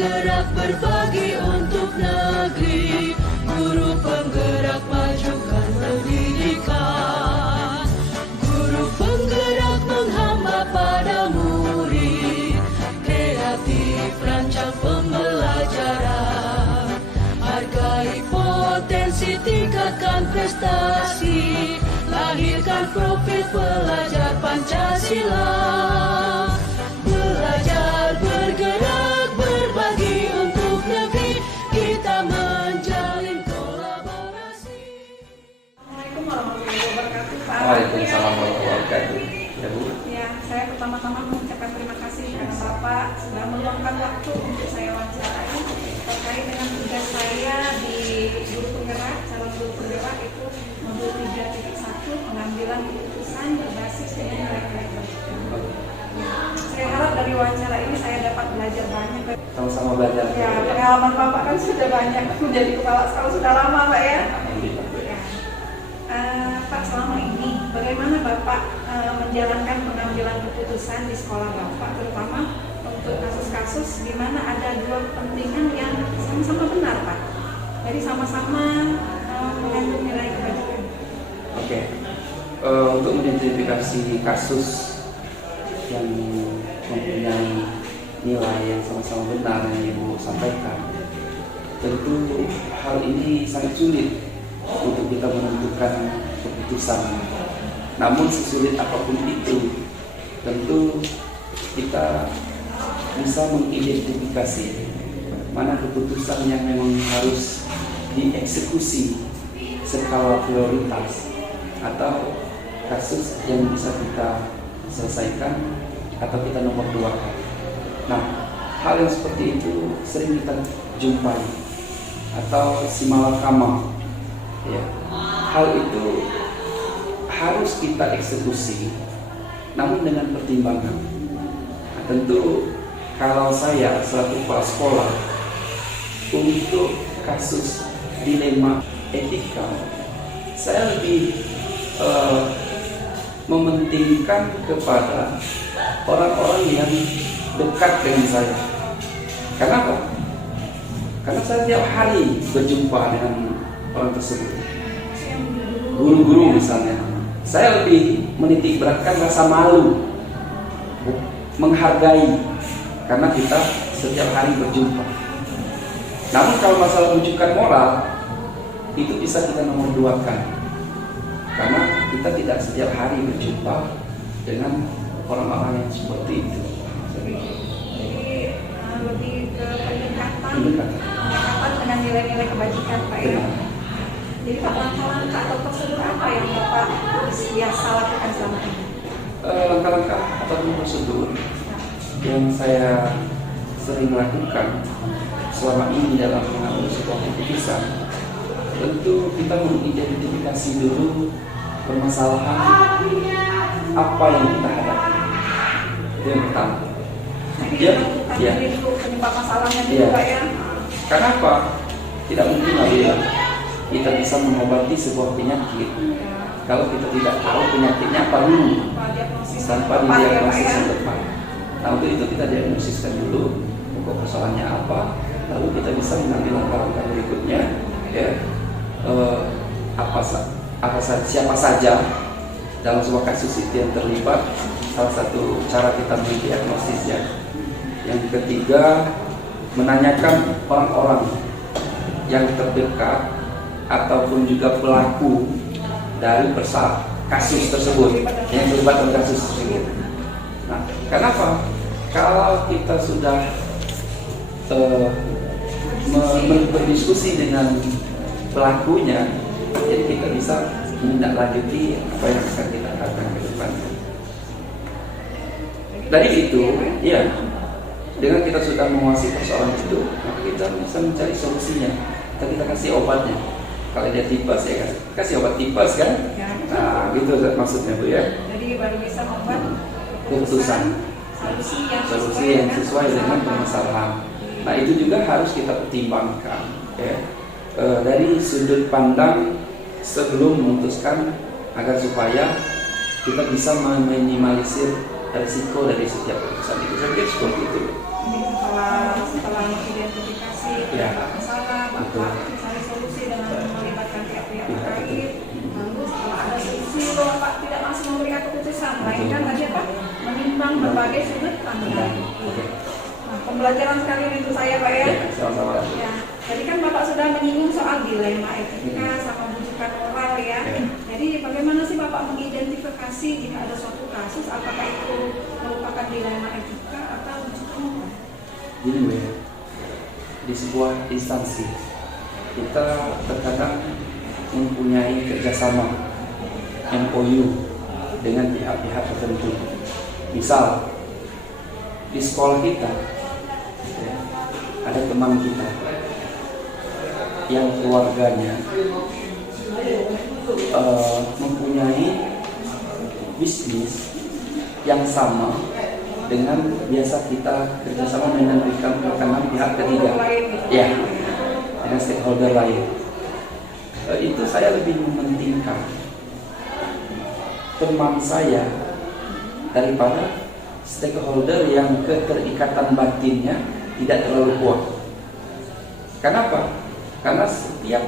penggerak berbagi untuk negeri, guru penggerak majukan pendidikan, guru penggerak menghamba pada murid, kreatif rancang pembelajaran, hargai potensi, tingkatkan prestasi, lahirkan profil pelajar Pancasila. Belajar, bergerak, berbagi untuk negeri, kita menjalin kolaborasi. Assalamualaikum warahmatullahi wabarakatuh, Pak. Waalaikumsalam warahmatullahi wabarakatuh. Ya, Bu. Ya, saya pertama-tama mengucapkan terima kasih kepada Bapak sudah meluangkan waktu untuk saya wawancarai terkait dengan tugas saya di guru penggerak, calon guru penggerak itu modul 3.1 pengambilan keputusan berbasis dengan nilai-nilai kebajikan. Saya harap dari wawancara ini saya dapat belajar banyak. Sama-sama belajar. Ya, pengalaman Bapak kan sudah banyak menjadi kepala sekolah sudah lama, Pak ya. Alhamdulillah. Ya. Pak, selama ini bagaimana Bapak menjalankan pengambilan keputusan di sekolah Bapak, terutama untuk kasus-kasus di mana ada dua kepentingan yang sama-sama benar, Pak. Jadi sama-sama mengandung nilai kebajikan. Oke. Untuk mengidentifikasi kasus yang mempunyai nilai yang sama-sama benar yang Ibu sampaikan, tentu hal ini sangat sulit untuk kita menentukan keputusan. Namun sesulit apapun itu, tentu kita bisa mengidentifikasi mana keputusan yang memang harus dieksekusi skala prioritas atau kasus yang bisa kita selesaikan atau kita nomor duakan. Nah, hal yang seperti itu sering kita jumpai atau simalakama. Ya, hal itu harus kita eksekusi, namun dengan pertimbangan. Nah, tentu kalau saya selaku kepala sekolah untuk kasus dilema etika, saya lebih mementingkan kepada orang-orang yang dekat dengan saya. Kenapa? Karena saya tiap hari berjumpa dengan orang tersebut. Guru-guru misalnya, saya lebih menitik beratkan rasa malu, menghargai, karena kita setiap hari berjumpa. Namun kalau masalah rujukan moral, itu bisa kita nomor duakan, karena kita tidak setiap hari berjumpa dengan orang-orang yang seperti itu. Jadi lebih ke pendekatan dengan nilai-nilai kebajikan, Pak ya. Jadi Pak, langkah-langkah atau prosedur apa yang Bapak biasa lakukan selama ini? Langkah-langkah atau prosedur yang saya sering lakukan selama ini dalam mengambil sebuah keputusan, tentu kita mengidentifikasi dulu permasalahan apa yang kita hadapi. Itu yang pertama. Ya. Penyebab masalahnya dulu, Pak ya. Karena apa? Tidak mungkin lah ya kita bisa mengobati sebuah penyakit kalau kita tidak tahu penyakitnya apa dulu, tanpa didiagnosis yang tepat. Nah, untuk itu kita diagnosiskan dulu pokok persoalannya apa, lalu kita bisa mengambil langkah-langkah berikutnya, ya, siapa saja dalam sebuah kasus itu yang terlibat. Salah satu cara kita mendiagnosisnya. Yang ketiga, menanyakan orang-orang yang terdekat ataupun juga pelaku dari kasus tersebut yang terlibat dalam kasus tersebut. Nah, kenapa? Kalau kita sudah berdiskusi dengan pelakunya, jadi kita bisa menindaklanjuti apa yang akan kita lakukan ke depan. Dari itu, ya, dengan kita sudah menguasai persoalan itu, maka kita bisa mencari solusinya. Kita kasih obatnya. Kalau dia tipes, ya kasih obat tipes kan? Nah, gitu maksudnya, Bu ya. Jadi baru bisa membuat keputusan solusi yang sesuai dengan permasalahan. Nah, itu juga harus kita pertimbangkan, ya. Dari sudut pandang sebelum memutuskan, agar supaya kita bisa meminimalisir risiko dari setiap keputusan itu. Saya kira seperti itu. Setelah pembelajaran sekali untuk saya Pak ya. Ya, sama-sama. Ya, tadi kan Bapak sudah menyinggung soal dilema etika sama bujukan moral ya. Ya. Jadi bagaimana sih Bapak mengidentifikasi jika ada suatu kasus apakah itu merupakan dilema etika atau bujukan moral? Gini Bu ya, di sebuah instansi kita terkadang mempunyai kerjasama MOU dengan pihak-pihak tertentu. Misal di sekolah kita ya, ada teman kita yang keluarganya mempunyai bisnis yang sama dengan biasa kita kerjasama dengan pihak ketiga, ya, dengan stakeholder lain. Itu saya lebih mementingkan teman saya daripada stakeholder yang keterikatan batinnya tidak terlalu kuat. Kenapa? Karena setiap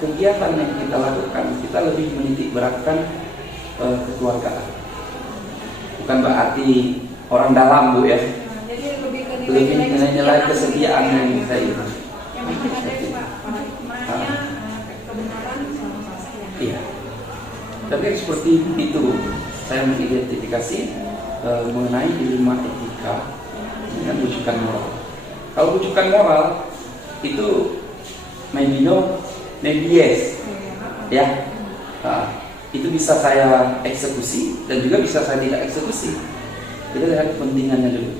kegiatan yang kita lakukan, kita lebih menitik beratkan kekeluargaan. Bukan berarti orang dalam Bu ya. Jadi Lebih nilai-nilai kesetiaan yang saya itu. Yang penting ada itu Pak, paradigmanya, kebenaran sama saya. Iya. Tapi seperti itu saya mengidentifikasi mengenai dilema etika dengan bujukan moral. Kalau bujukan moral itu maybe no, maybe yes, ya. Itu bisa saya eksekusi dan juga bisa saya tidak eksekusi. Kita lihat kepentingannya dulu.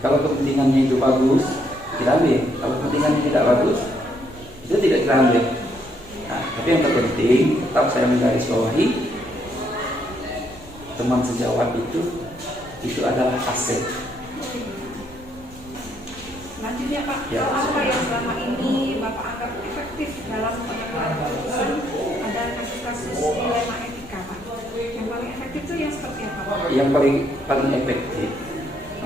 Kalau kepentingannya itu bagus, kita ambil. Kalau kepentingannya tidak bagus, itu tidak kita ambil. Nah, tapi yang terpenting tetap saya menggarisbawahi teman sejawat itu adalah aset. Selanjutnya Pak, Ya. hal apa yang selama ini Bapak anggap efektif dalam pengambilan keputusan ada kasus-kasus dilema etika Pak? Yang paling efektif itu yang seperti apa Pak? Yang paling efektif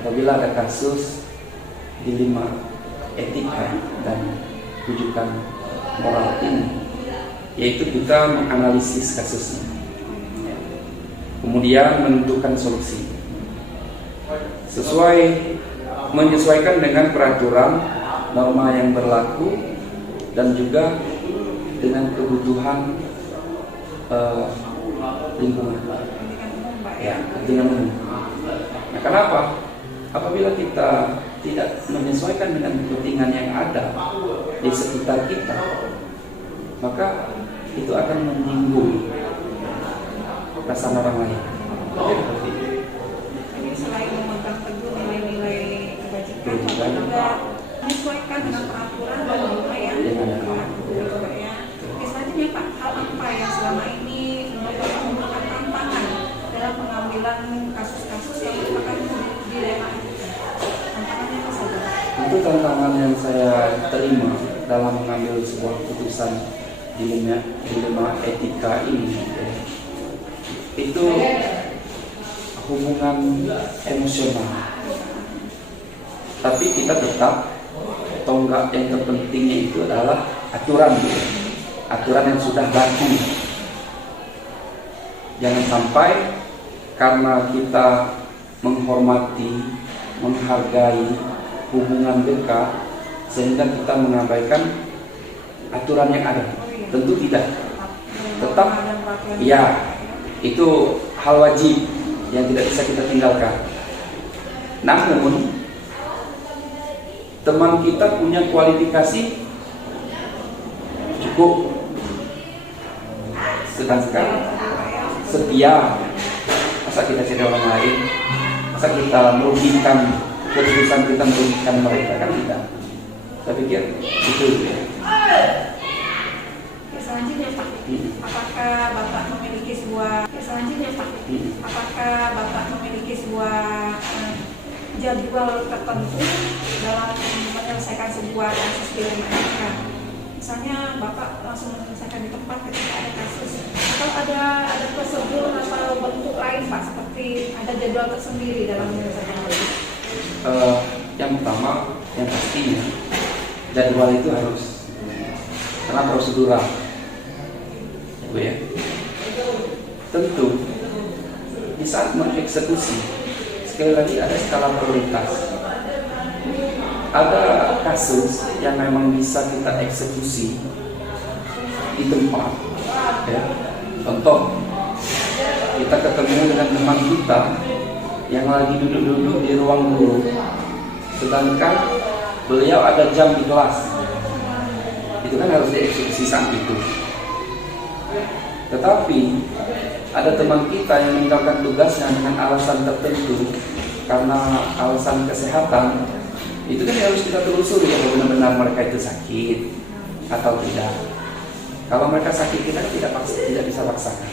apabila ada kasus dilema etika dan rujukan moral ini, yaitu kita menganalisis kasusnya, kemudian menentukan solusi menyesuaikan dengan peraturan norma yang berlaku dan juga dengan kebutuhan lingkungan, Pendidikan umum Pak ya, dengan umum. Nah, kenapa? Apabila kita tidak menyesuaikan dengan kepentingan yang ada di sekitar kita, maka itu akan menyinggung perasaan orang lain. Jadi selain memegang teguh nilai-nilai kebajikan, Bapak Kebajikan. juga menyesuaikan dengan peraturan dan norma yang berlaku Pak ya. Oke, selanjutnya Pak, hal apa yang selama ini menurut Bapak merupakan tantangan dalam pengambilan kasus-kasus yang merupakan dilema etika? Tantangannya apa saja? Itu tantangan yang saya terima dalam mengambil sebuah keputusan dilema etika ini, ya. Itu hubungan emosional. Tapi kita tetap tonggak yang terpentingnya itu adalah aturan, ya. Aturan yang sudah baku. Jangan sampai karena kita menghormati, menghargai hubungan dekat sehingga kita mengabaikan aturan yang ada. Tentu tidak. Tetap, ya, itu hal wajib yang tidak bisa kita tinggalkan. Namun teman kita punya kualifikasi cukup, sedangkan setia, masa kita cari orang lain, masa kita merugikan, keputusan kita merugikan mereka, kan tidak. Saya pikir itu ya. Oke, selanjutnya Pak, apakah Bapak memiliki sebuah jadwal tertentu dalam menyelesaikan sebuah kasus dilema etika? Misalnya Bapak langsung menyelesaikan di tempat ketika ada kasus, atau ada prosedur atau bentuk lain Pak, seperti ada jadwal tersendiri dalam menyelesaikan kasus? Yang pertama, yang pastinya jadwal itu harus karena prosedural, ya. Tentu di saat mengeksekusi, sekali lagi ada skala prioritas. ada kasus yang memang bisa kita eksekusi di tempat, ya. Contoh, kita ketemu dengan teman kita yang lagi duduk-duduk di ruang guru, sedangkan beliau ada jam di kelas. Itu kan harus dieksekusi saat itu. Tetapi ada teman kita yang meninggalkan tugasnya dengan alasan tertentu karena alasan kesehatan. Itu kan harus kita telusuri ya, benar-benar mereka itu sakit atau tidak. Kalau mereka sakit, kita tidak bisa paksakan.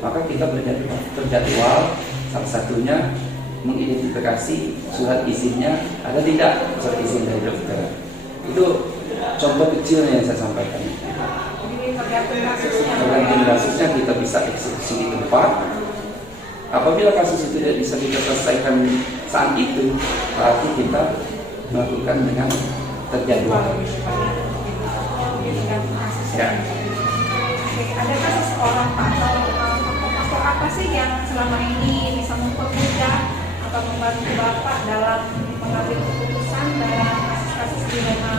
Maka kita berjadwal, salah satunya mengidentifikasi surat izinnya ada tidak, surat izin dari dokter. Itu contoh kecilnya yang saya sampaikan. Tergantung kasusnya kita bisa eksekusi di tempat. Apabila kasus itu tidak bisa kita selesaikan saat itu, berarti kita melakukan dengan terjadwal. Ya. Adakah seseorang atau apa sih yang selama ini bisa mempermudah atau membantu Bapak dalam mengambil keputusan dalam kasus-kasus dilema?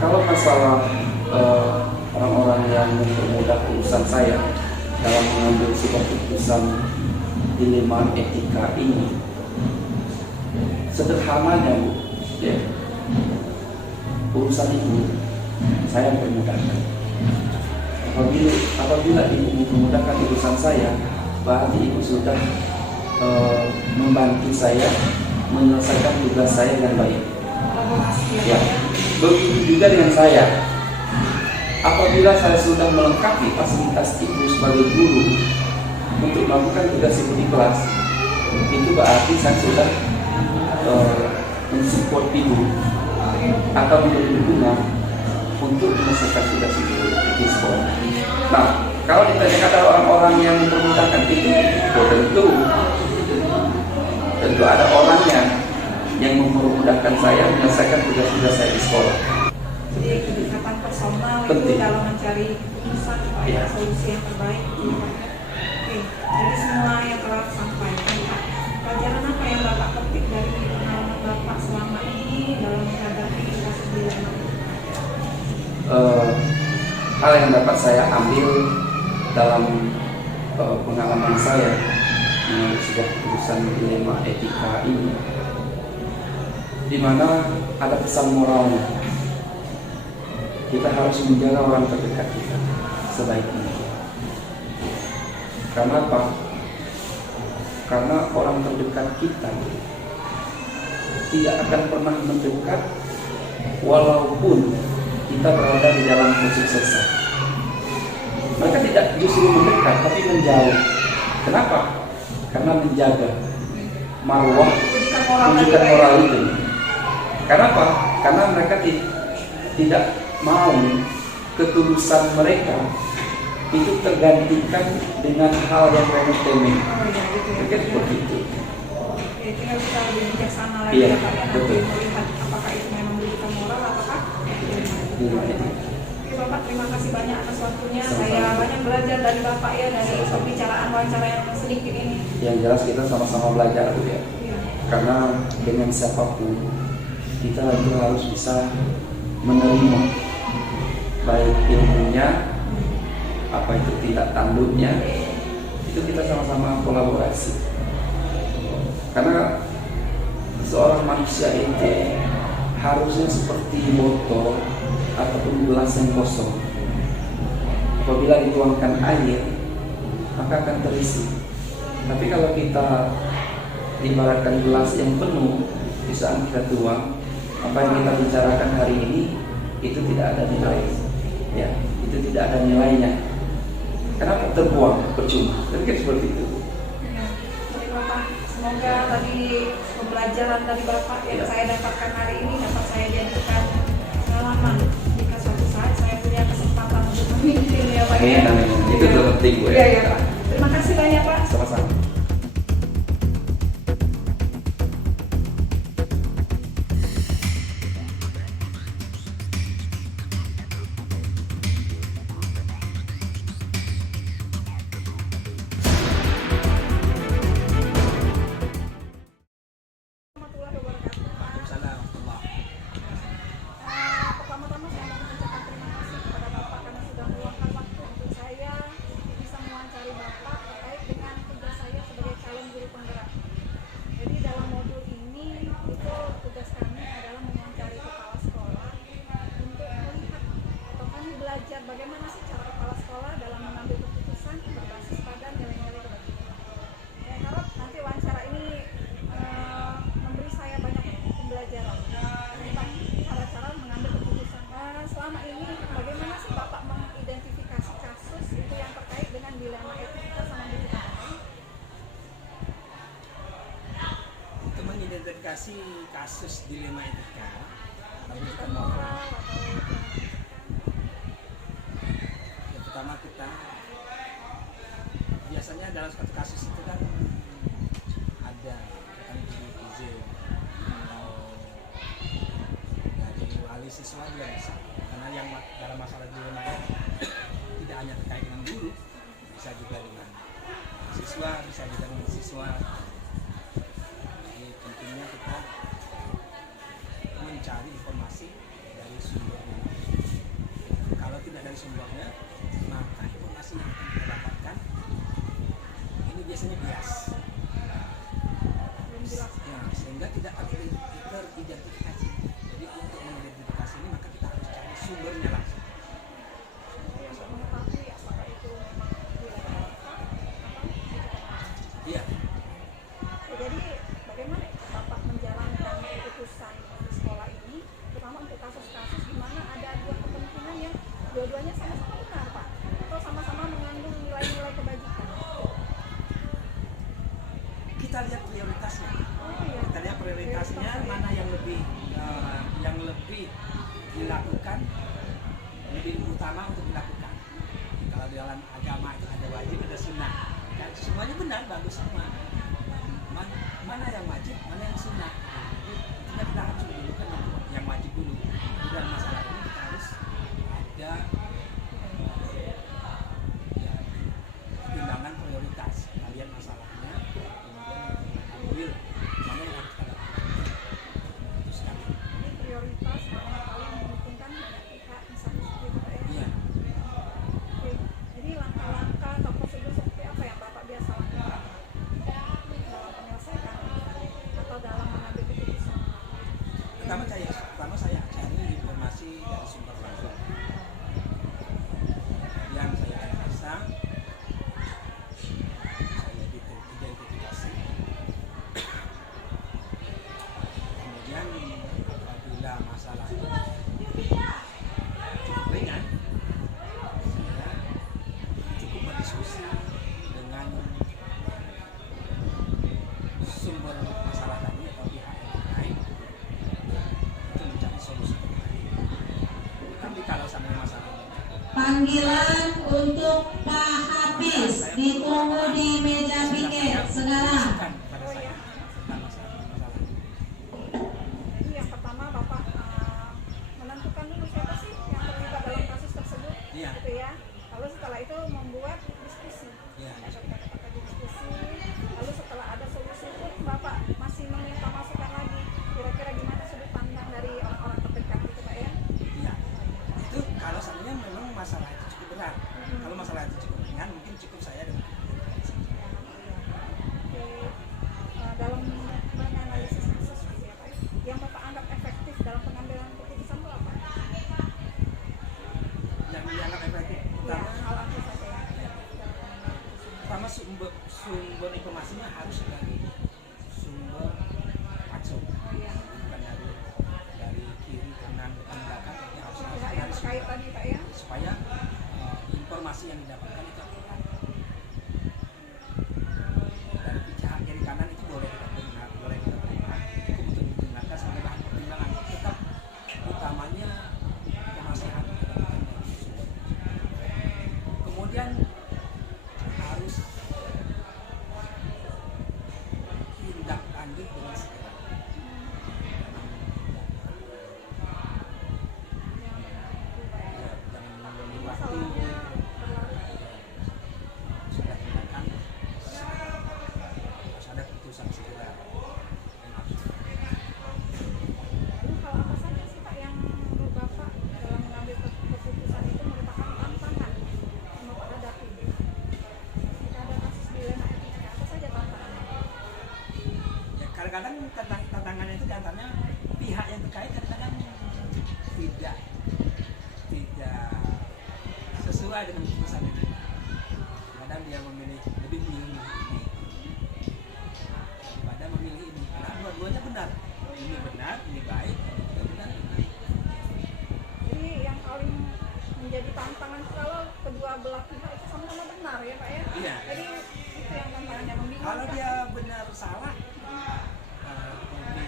Kalau masalah orang-orang yang mempermudah urusan saya dalam mengambil sebuah keputusan dilema etika ini, sederhananya Bu, ya, urusan ini saya mempermudahkan. Apabila ibu mempermudahkan urusan saya, berarti ibu sudah membantu saya menyelesaikan tugas saya dengan baik. Ya, begitu juga dengan saya. Apabila saya sudah melengkapi fasilitas ibu sebagai guru untuk melakukan tugas ibu di kelas, itu berarti saya sudah mensupport ibu atau memberi dukungan untuk menyelesaikan tugas ibu di sekolah. Nah, kalau ditanyakan ada orang-orang yang mempermudahkan itu, tentu ada orangnya yang mempermudahkan saya menyelesaikan tugas-tugas saya di sekolah. Jadi kedekatan personal Penting. itu dalam mencari keputusan supaya solusi yang terbaik. Oke, jadi semua yang telah disampaikan, Pak. Pelajaran apa yang Bapak petik dari pengalaman Bapak selama ini dalam menghadapi kasus dilema? Hal yang dapat saya ambil dalam pengalaman saya mengambil sebuah keputusan dilema etika ini, di mana ada pesan moralnya. Kita harus menjaga orang terdekat kita sebaik mungkin. Karena apa? Karena orang terdekat kita tidak akan pernah mendekat walaupun kita berada di dalam kesuksesan. Mereka tidak justru mendekat, tapi menjauh. Kenapa? Karena menjaga marwah, tunjukkan moral itu. Kenapa? Karena mereka tidak mau ketulusan mereka itu tergantikan dengan hal yang remeh-temeh. Mungkin seperti itu. Oke, tinggal kita lebih bijaksana lagi Iya, ya Pak, ya, nanti betul. melihat apakah itu memang menunjukkan moral ataukah Dilema etika. Oke Bapak, terima kasih banyak atas waktunya. Sama-sama. Saya banyak belajar dari Bapak ya, dari pembicaraan wawancara yang sedikit ini. Yang jelas kita sama-sama belajar, Bu, ya. Iya. Karena dengan siapapun kita itu harus bisa menerima baik ilmunya, apa itu tidak tanduknya, itu kita sama-sama kolaborasi. Karena seorang manusia itu harusnya seperti botol ataupun gelas yang kosong. Apabila dituangkan air, maka akan terisi. Tapi kalau kita ibaratkan gelas yang penuh, di saat kita tuang, apa yang kita bicarakan hari ini itu tidak ada nilai, ya, itu tidak ada nilainya. Kenapa terbuang, percuma? Tapi kan seperti itu. Ya, jadi Bapak, semoga tadi pembelajaran dari Bapak yang Ya. saya dapatkan hari ini dapat saya jadikan pengalaman jika suatu saat saya punya kesempatan untuk memimpin ya Pak ya. Itu terpenting, Bu, Iya, ya. ya Pak. Terima kasih banyak Pak. Sama-sama. Warahmatullahi wabarakatuh. mengidentifikasi kasus dilema etika, Pendidikan moral atau yang pertama kita biasanya dalam suatu kasus itu kan ada kan izin atau dari wali siswa juga bisa, karena yang dalam masalah dilema ini tidak hanya terkait dengan guru, bisa juga dengan siswa, bisa juga dengan siswa. Jadi tentunya kita mencari informasi dari sumbernya. Kalau tidak dari sumbernya, maka informasi yang akan kita dapatkan ini biasanya bias. belum jelas. Ya, sehingga tidak teridentifikasi. Jadi untuk mengidentifikasi ini maka kita harus cari sumbernya langsung. Jadi untuk mengetahui apakah itu memang wilayah Bapak atau Iya. jadi bagaimana Bapak menjalankan keputusan di sekolah ini, terutama untuk kasus-kasus di mana ada dua kepentingan yang dua-duanya sama-sama benar, Pak, atau sama-sama mengandung nilai-nilai kebajikan? Kita lihat prioritasnya. Oh iya. Kita lihat prioritasnya mana yang lebih dilakukan, lebih utama untuk dilakukan. Kalau di dalam agama itu ada wajib, ada sunnah, dan semuanya benar, bagus semua. Mana yang wajib, mana yang sunnah. Jadi kita harus mendulukan yang wajib dulu. Di dalam masalah ini kita harus ada ya, pertimbangan prioritas. Kita lihat masalahnya, kemudian ambil mana yang harus kita lakukan. Memutuskan. Jadi prioritas mana yang paling menguntungkan banyak pihak, misalnya seperti itu, Pak, ya? Iya. Oke. Jadi langkah-langkah atau prosedur seperti apa yang Bapak biasa lakukan dalam menyelesaikan atau dalam mengambil keputusan? Pertama saya cari informasi dari sumber langsung. Yang saya analisa, saya identifikasi. Kemudian apabila masalah cukup ringan, saya cukup berdiskusi dengan sumber masalah tadi atau pihak yang terkait untuk mencari solusi terbaik. Tapi kalau sampai masalah ini, Panggilan untuk Pak Hafiz ditunggu di meja piket sekarang. bukan pada saya tentang masalah ini. Jadi yang pertama Bapak menentukan dulu siapa sih yang terlibat dalam kasus tersebut, Iya. gitu ya. Lalu setelah itu membuat diskusi. Iya. Ada kata-kata diskusi. Lalu setelah ada solusi pun Bapak masih meminta masukan lagi. Kira-kira gimana sudut pandang dari orang-orang terdekat gitu, Pak, ya? Iya. Itu kalau seandainya memang masalah itu cukup berat. Kalau masalah itu cukup ringan, mungkin cukup saya dengan Oke. Dalam menganalisis kasus gitu ya, Pak, yang Bapak anggap efektif dalam pengambilan keputusan itu apa? yang dianggap efektif. Ya, hal apa saja yang efektif dalam pengambilan keputusan? Pertama sumber informasinya harus dari sumber langsung, Oh iya. bukan dari kiri kanan depan belakang, tapi harus Pihak yang dari terkait sumber. tadi, Pak, ya? Supaya informasi yang didapatkan itu akurat. Dari pihak kiri kanan itu boleh kita dengar, boleh kita terima, cukup untuk didengarkan sebagai bahan pertimbangan. Tetap utamanya penasehat kita dapatkan dari sumber. Kemudian harus tindak lanjut dengan segera. Ya, jangan menunggu waktu. Masalahnya berlarut. Sudah tindakan, harus ada keputusan segera. Dan harus Lalu hal apa saja sih, Pak, yang menurut Bapak dalam mengambil keputusan itu merupakan tantangan yang Bapak hadapi? Jika ada kasus dilema etika, apa saja tantangannya? ya, kadang-kadang tantangannya itu diantaranya pihak yang terkait kadang-kadang tidak sesuai dengan keputusan itu. Kadang dia lebih memilih ini daripada memilih ini, karena dua-duanya benar. Ini benar, ini baik, ini juga benar, ini baik. Jadi yang paling menjadi tantangan itu kalau kedua belah pihak itu sama-sama benar ya, Pak, ya? Iya. Jadi itu yang tantangannya membingungkan. Kalau dia benar salah, lebih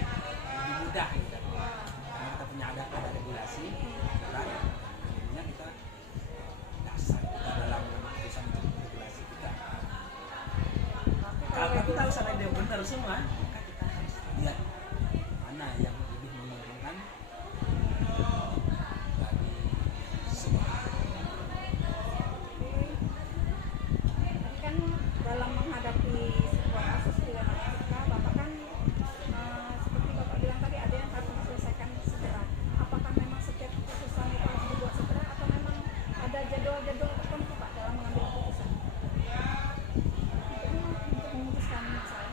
mudah gitu. Karena kita punya ada regulasi, aturan, akhirnya kita dasar kita dalam keputusan itu regulasi kita. Tapi kalau seandainya dia benar semua, maka kita harus lihat mana yang lebih menguntungkan bagi semua. Tapi kan dalam menghadapi sebuah kasus di dalam etika, Bapak kan seperti Bapak bilang tadi ada yang harus diselesaikan segera. Apakah memang setiap keputusan itu harus dibuat segera atau memang ada jadwal-jadwal tertentu Pak dalam mengambil keputusan? Untuk memutuskan masalah.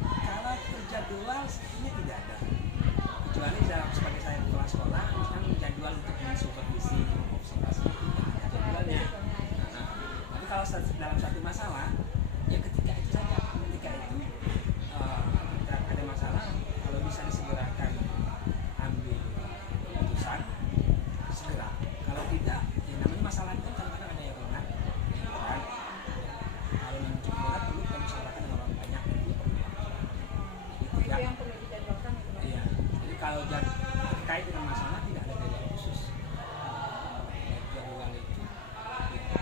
Kalau terjadwal sebenarnya tidak ada, kecuali dalam sebagai saya kepala sekolah misalnya jadwal untuk mensupervisi observasi ada jadwalnya. Tapi kalau dalam satu masalah ya ketika itu saja, ketika itu kita ada masalah, kalau bisa disegerakan ambil keputusan segera, kalau tidak ya namanya masalah itu kadang-kadang ada yang ringan kan? Kalau yang cukup berat perlu kita musyawarahkan dengan orang banyak Itu yang perlu dijadwalkan itu Pak. iya. Jadi kalau terkait dengan masalah tidak ada jadwal khusus. Jadwal itu ya,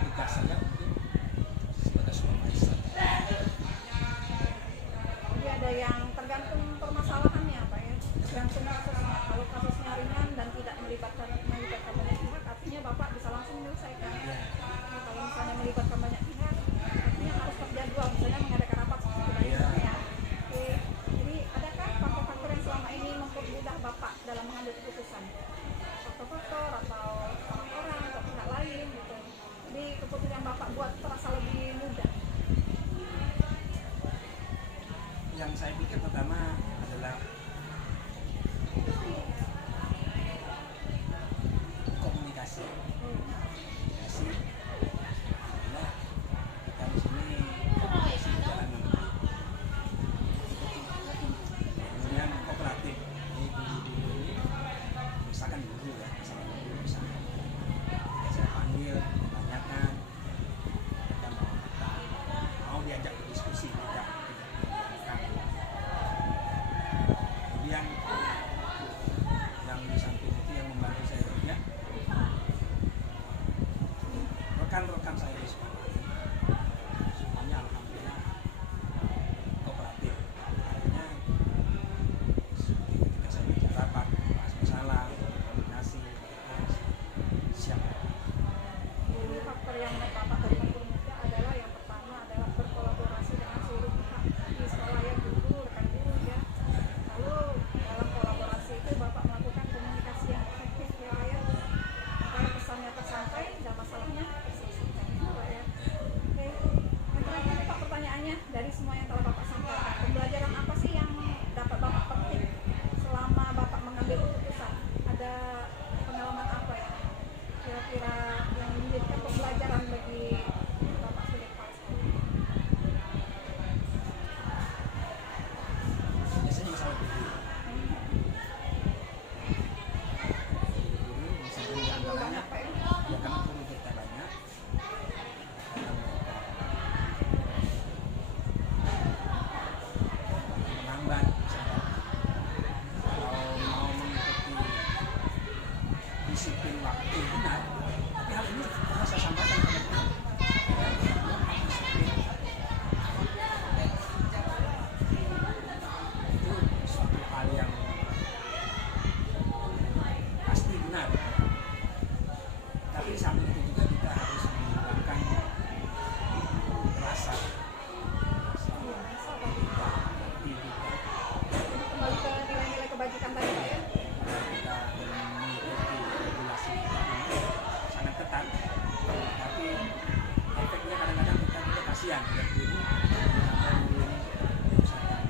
tugas saja untuk sebagai supervisor. Jadi ada yang tergantung permasalahannya Pak ya, tergantung kasusnya. Kalau kasusnya ringan dan tidak melibatkan banyak pihak, artinya Bapak bisa langsung menyelesaikan. Ya. Nah, kalau misalnya melibatkan banyak pihak, artinya harus terjadwal, misalnya mengadakan rapat seperti tadi Iya. ya. Oke, jadi adakah faktor-faktor yang selama ini mempermudah Bapak dalam mengambil keputusan? Faktor-faktor atau orang-orang atau pihak lain gitu. Jadi keputusan yang Bapak buat terasa lebih mudah. Yang saya pikir pertama adalah komunikasi. Komunikasi. Nah, kita di sini komunikasi berjalan dengan baik. Kemudian kooperatif. Ini guru-guru ini, misalkan guru ya, masalah guru misalkan. Ya, saya panggil, tanyakan, mereka mau diajak berdiskusi, tidak dibiarkan. Kemudian yang di samping itu yang membantu saya kerja, rekan-rekan saya di sekolah semuanya alhamdulillah kooperatif. Akhirnya seperti ketika saya bicara rapat, bahas masalah, koordinasi, siap. Jadi faktor yang Bapak tadi mempermudah adalah yang pertama adalah berkolaborasi dengan seluruh pihak di sekolah ya, guru, rekan guru ya. Lalu dalam kolaborasi itu Bapak melakukan komunikasi yang efektif ya Pak ya, supaya pesannya tersampaikan dan masalahnya terselesaikan ya Pak ya. Oke, yang terakhir nih Pak pertanyaannya, dari semua yang telah Bapak sampaikan, pembelajaran apa sih yang dapat Bapak petik selama Bapak mengambil keputusan? Ada pengalaman apa ya kira-kira yang menjadikan pembelajaran bagi Bapak sebagai kepala sekolah? Biasanya masalah guru. Guru misalnya di antaranya, Banyak Pak ya. ya karena guru kita banyak, kadang mereka melambat misalnya. Kalau mau mengikuti disiplin waktu benar, tapi hal ini pernah saya sampaikan pada guru. Itu suatu hal yang pasti benar. Tapi samping itu juga kita harus mengembangkan rasa hati kita. Kembali ke nilai-nilai kebajikan tadi Pak ya. Kita mengikuti regulasi kita ini sangat ketat, tapi efeknya kadang-kadang kita juga kasihan ya guru sampai guru ini misalkan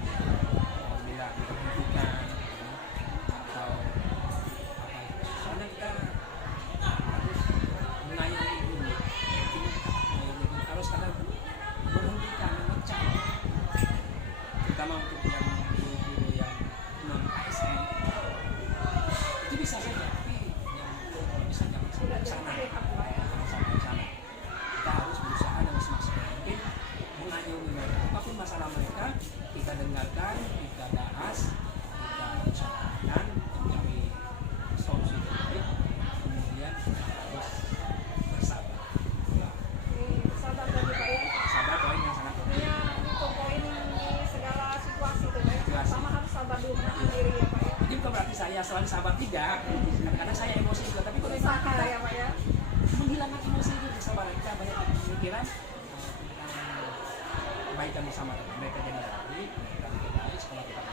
apabila diberhentikan atau apa itu, soalnya kita harus mengayomi guru. Intinya kita mengayomi guru. Kalau sekadar berhentikan, memecah, terutama untuk yang guru-guru yang non ASN saya selalu sabar tidak. Kadang-kadang saya emosi juga, tapi kalau Usaha kita ya Pak ya. menghilangkan emosi itu kesabaran kita banyak pemikiran kebaikan bersama mereka jadi baik, kita baik, sekolah kita